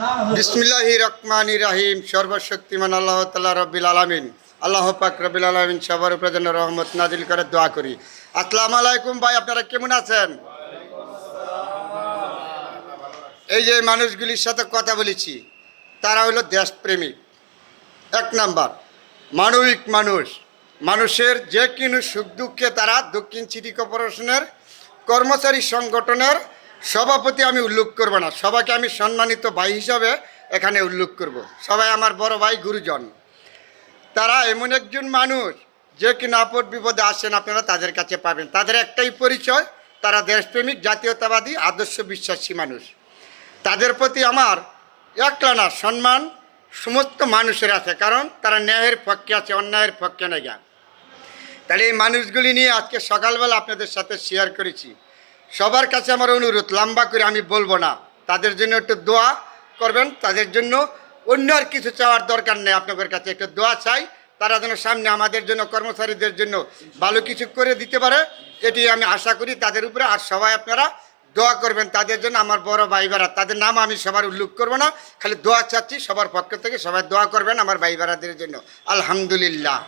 বিসমিল্লাহির রহমানির রহিম। সর্বশক্তিমান আল্লাহ তাআলা রব্বিল আলামিন, আল্লাহ পাক রব্বিল আলামিন সবার উপরে যেন রহমত নাজিল করে দোয়া করি। আসসালামু আলাইকুম ভাই, আপনারা কেমন আছেন? এই যে মানুষগুলির সাথে কথা বলেছি, তারা হলো দেশপ্রেমিক। এক নাম্বার মানবিক মানুষ, মানুষের যে কোনো সুখ দুঃখে তারা দক্ষিণ সিটি কর্পোরেশনের কর্মচারী সংগঠনের সভাপতি আমি উল্লেখ করব না, সবাইকে আমি সম্মানিত ভাই হিসাবে এখানে উল্লেখ করব। সবাই আমার বড় ভাই, গুরুজন। তারা এমন একজন মানুষ যে কিনা আপদ বিপদে আসেন, আপনারা তাদের কাছে পাবেন। তাদের একটাই পরিচয়, তারা দেশপ্রেমিক, জাতীয়তাবাদী, আদর্শ বিশ্বাসী মানুষ। তাদের প্রতি আমার একলানা সম্মান সমস্ত মানুষের আছে, কারণ তারা ন্যায়ের পক্ষে আছে, অন্যায়ের পক্ষে নেই। তাহলে এই মানুষগুলি নিয়ে আজকে সকালবেলা আপনাদের সাথে শেয়ার করেছি। সবার কাছে আমার অনুরোধ, লম্বা করে আমি বলবো না, তাদের জন্য একটু দোয়া করবেন। তাদের জন্য অন্য আর কিছু চাওয়ার দরকার নেই, আপনাদের কাছে একটু দোয়া চাই, তারা যেন সামনে আমাদের জন্য, কর্মচারীদের জন্য ভালো কিছু করে দিতে পারে, এটি আমি আশা করি তাদের উপরে। আর সবাই আপনারা দোয়া করবেন তাদের জন্য। আমার বড় ভাইবারা, তাদের নাম আমি সবার উল্লেখ করবো না, খালি দোয়া চাচ্ছি সবার পক্ষ থেকে। সবাই দোয়া করবেন আমার ভাইবারাদের জন্য। আলহামদুলিল্লাহ।